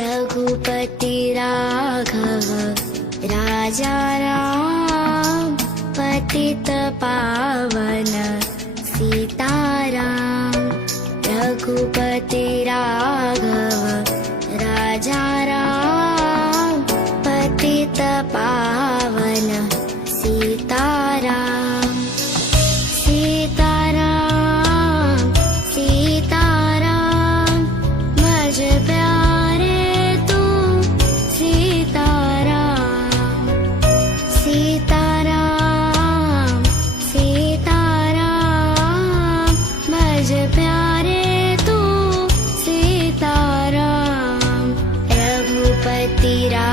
रघुपति राघव राजा राम, पतित पावन सीताराम। रघुपति राघव राजा राम, पतित पावन सीताराम। सीताराम सीताराम मज प्यारे तू सीताराम। सीताराम सीताराम मज प्यारे तू सीताराम। रघुपति राघव